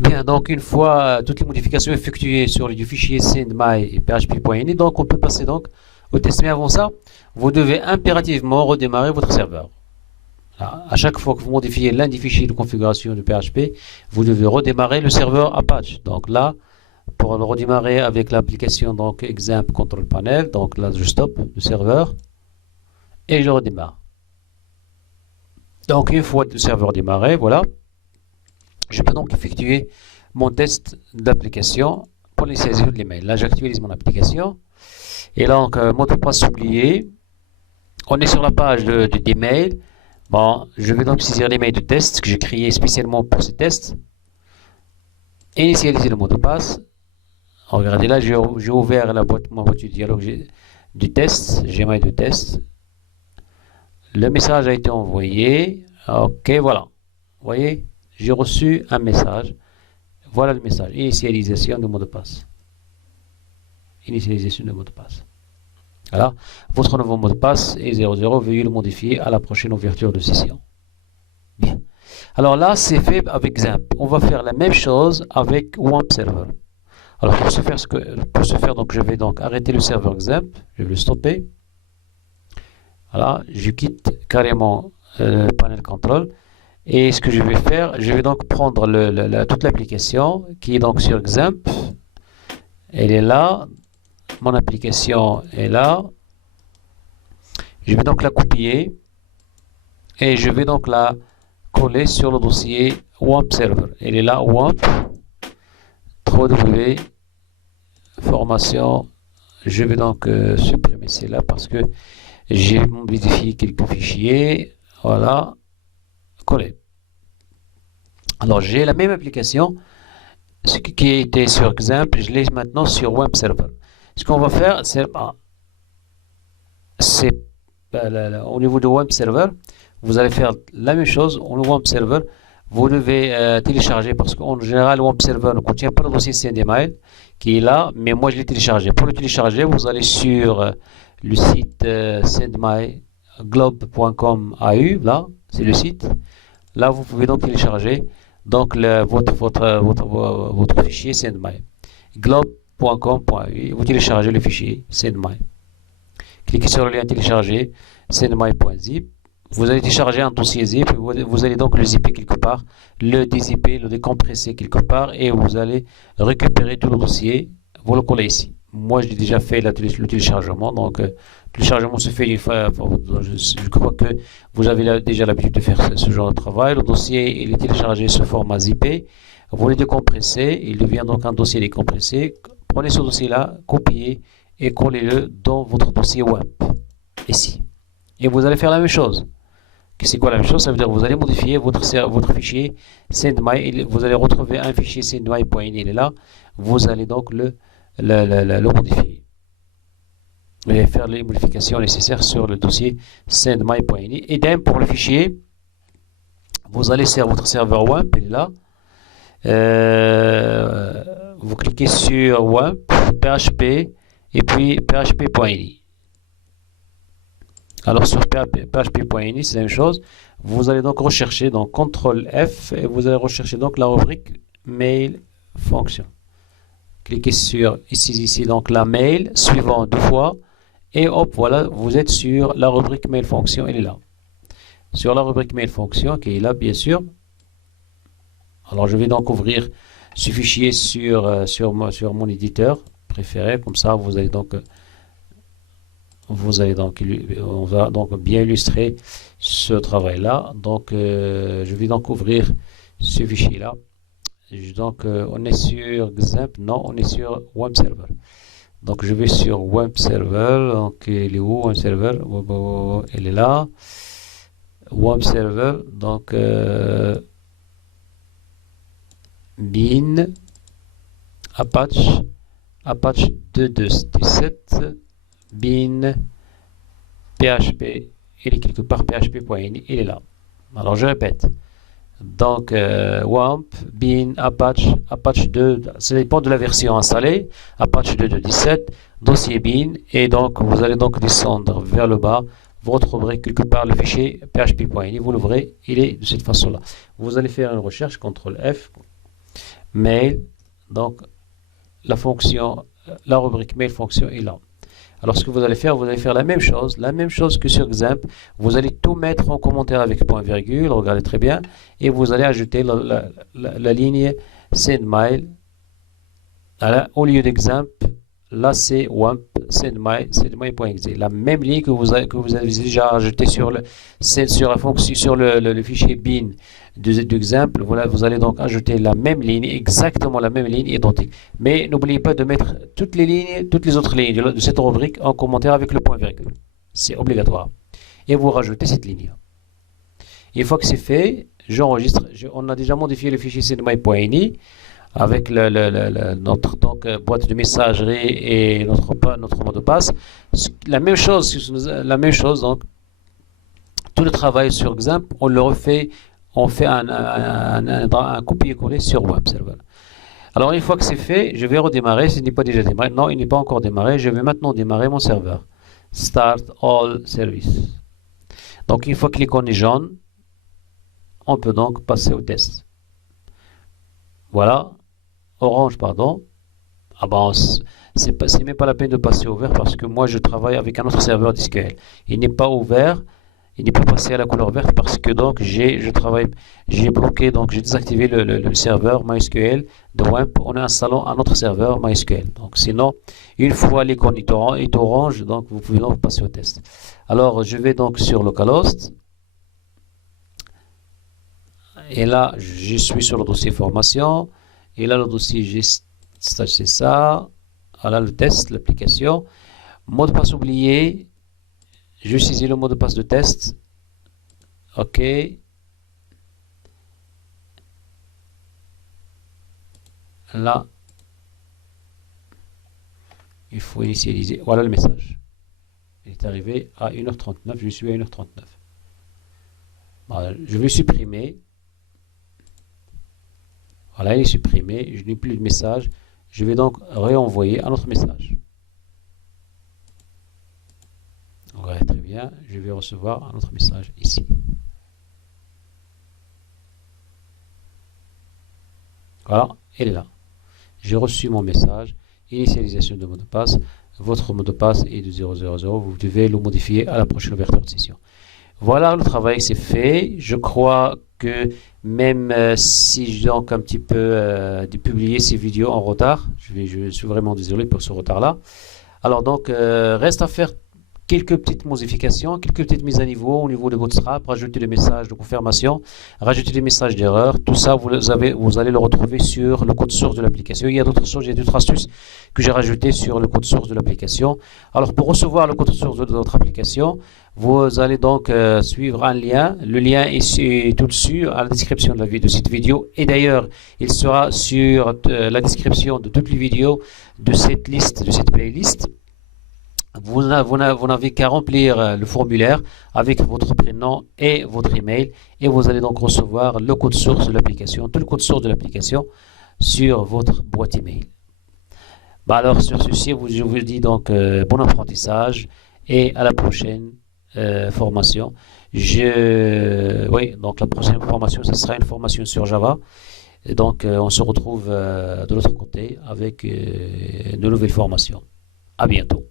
Bien, donc une fois toutes les modifications effectuées sur du fichier sendmy et php.ini, donc on peut passer donc au test. Mais avant ça, vous devez impérativement redémarrer votre serveur. Là, à chaque fois que vous modifiez l'un des fichiers de configuration de PHP, vous devez redémarrer le serveur Apache. Donc là, pour le redémarrer avec l'application donc Xampp Control Panel, donc là je stoppe le serveur et je redémarre. Donc une fois le serveur démarré, voilà, je peux donc effectuer mon test d'application pour les saisir de l'email. Là j'actualise mon application et là donc mot de passe oublié. On est sur la page d'email. Bon, je vais donc saisir l'email de test que j'ai créé spécialement pour ces tests. Initialiser le mot de passe. Regardez là, j'ai ouvert ma boîte de dialogue du test, Gmail de test. Le message a été envoyé. Ok, voilà. Vous voyez, j'ai reçu un message. Voilà le message. Initialisation de mot de passe. Initialisation de mot de passe. Voilà. Votre nouveau mot de passe est 00. Veuillez le modifier à la prochaine ouverture de session. Bien. Alors là, c'est fait avec Xampp. On va faire la même chose avec WAMP Server. Alors pour ce faire, donc je vais donc arrêter le serveur Xampp, je vais le stopper. Voilà, je quitte carrément le panel control. Et ce que je vais faire, je vais donc prendre toute l'application qui est donc sur Xampp. Elle est là, mon application est là. Je vais donc la copier et je vais donc la coller sur le dossier WAMP Server. Elle est là, WAMP. www formation. Je vais donc supprimer celle-là parce que j'ai modifié quelques fichiers. Voilà, coller. Alors j'ai la même application, ce qui était sur Xampp, je l'ai maintenant sur WAMP Server. Ce qu'on va faire, c'est au niveau de WAMP Server, vous allez faire la même chose. Au WAMP Server, vous devez télécharger, parce qu'en général, WAMP Server ne contient pas le dossier sendemail qui est là, mais moi je l'ai téléchargé. Pour le télécharger, vous allez sur le site sendmyglobe.com.au, là, c'est le site. Là, vous pouvez donc télécharger donc votre fichier sendmy. globe.com.au, vous téléchargez le fichier sendmy. Cliquez sur le lien télécharger sendmy.zip. Vous allez télécharger un dossier zip, vous allez donc le zipper quelque part, le dézipper, le décompresser quelque part et vous allez récupérer tout le dossier, vous le collez ici. Moi j'ai déjà fait le téléchargement, donc le téléchargement se fait une fois, je crois que vous avez déjà l'habitude de faire ce genre de travail. Le dossier il est téléchargé sous format zippé, vous le décompressez, il devient donc un dossier décompressé. Prenez ce dossier là, copiez et collez-le dans votre dossier WAMP, ici. Et vous allez faire la même chose. C'est quoi la même chose? Ça veut dire que vous allez modifier votre fichier sendmy, vous allez retrouver un fichier sendmy.ini, il est là, vous allez donc le modifier. Et faire les modifications nécessaires sur le dossier sendmy.ini. Idem pour le fichier, vous allez sur votre serveur WAMP, il est là. Vous cliquez sur WAMP, PHP, et puis php.ini. Alors sur php.ini, c'est la même chose. Vous allez donc rechercher donc CTRL F et vous allez rechercher donc la rubrique mail fonction. Cliquez sur ici donc la mail suivant deux fois et hop, voilà, vous êtes sur la rubrique mail fonction, elle est là. Sur la rubrique mail fonction qui est là bien sûr. Alors je vais donc ouvrir ce fichier sur mon éditeur préféré, comme ça vous allez donc on va donc bien illustrer ce travail là. Donc je vais donc ouvrir ce fichier là. Donc on est sur Xampp, non, on est sur WAMP Server. Donc je vais sur WAMP Server. Donc il est où WAMP Server? Elle est là. WAMP Server. Donc bin Apache 2217 bin php, il est quelque part php.ini, il est là. Alors je répète, donc WAMP bin Apache 2, ça dépend de la version installée, Apache 2.2.17 dossier bin, et donc vous allez donc descendre vers le bas, vous retrouverez quelque part le fichier php.ini, vous l'ouvrez, il est de cette façon là. Vous allez faire une recherche, CTRL F, mail, donc la fonction, la rubrique mail fonction est là. Alors ce que vous allez faire la même chose que sur Xampp. Vous allez tout mettre en commentaire avec point virgule, regardez très bien, et vous allez ajouter la ligne sendmail. Au lieu d'Xampp, là c'est WAMP sendmail.exe. La même ligne que vous avez déjà ajoutée sur le fichier bin d'Xampp. Voilà, vous allez donc ajouter la même ligne, exactement la même ligne, identique. Mais n'oubliez pas de mettre toutes les autres lignes de cette rubrique en commentaire avec le point virgule. C'est obligatoire. Et vous rajoutez cette ligne. Une fois que c'est fait, j'enregistre. On a déjà modifié le fichier sendmail.ini avec notre boîte de messagerie et notre mot de passe. La même chose, donc tout le travail sur Xampp, on le refait, on fait un copier-coller sur Web Server. Alors une fois que c'est fait, je vais redémarrer. Ce n'est pas déjà démarré. Non, il n'est pas encore démarré. Je vais maintenant démarrer mon serveur. Start All Service. Donc une fois que l'icône est jaune, on peut donc passer au test. Voilà. Orange, pardon. Ah ben, c'est même pas la peine de passer au vert parce que moi je travaille avec un autre serveur SQL. Il n'est pas ouvert, il n'est pas passé à la couleur verte parce que donc j'ai bloqué, donc j'ai désactivé le serveur MySQL de WAMP en installant un autre serveur MySQL. Donc sinon, une fois l'icône est orange, donc vous pouvez donc passer au test. Alors je vais donc sur localhost. Et là, je suis sur le dossier formation. Et là, le dossier gestage, c'est ça. Voilà le test, l'application. Mot de passe oublié. Je vais saisir le mot de passe de test. OK. Là, il faut initialiser. Voilà le message. Il est arrivé à 1h39. Je suis à 1h39. Voilà, je vais supprimer. Voilà, il est supprimé, je n'ai plus de message. Je vais donc réenvoyer un autre message. Voilà, très bien, je vais recevoir un autre message ici. Voilà, elle est là. J'ai reçu mon message, initialisation de mot de passe. Votre mot de passe est de 000, vous devez le modifier à la prochaine ouverture de session. Voilà, le travail c'est fait. Je crois que même si je donc un petit peu de publier ces vidéos en retard, je suis vraiment désolé pour ce retard-là. Alors donc, reste à faire quelques petites modifications, quelques petites mises à niveau au niveau de Bootstrap, rajouter des messages de confirmation, rajouter des messages d'erreur. Tout ça, vous allez le retrouver sur le code source de l'application. Il y a d'autres choses, il y a d'autres astuces que j'ai rajoutées sur le code source de l'application. Alors, pour recevoir le code source de votre application, vous allez donc suivre un lien. Le lien est tout dessus à la description de cette vidéo. Et d'ailleurs, il sera sur la description de toutes les vidéos de cette liste, de cette playlist. Vous n'avez qu'à remplir le formulaire avec votre prénom et votre email et vous allez donc recevoir le code source de l'application, tout le code source de l'application sur votre boîte email. Alors sur ceci, je vous dis donc bon apprentissage et à la prochaine formation. Oui, donc la prochaine formation, ce sera une formation sur Java. Et donc on se retrouve de l'autre côté avec de nouvelles formations. À bientôt.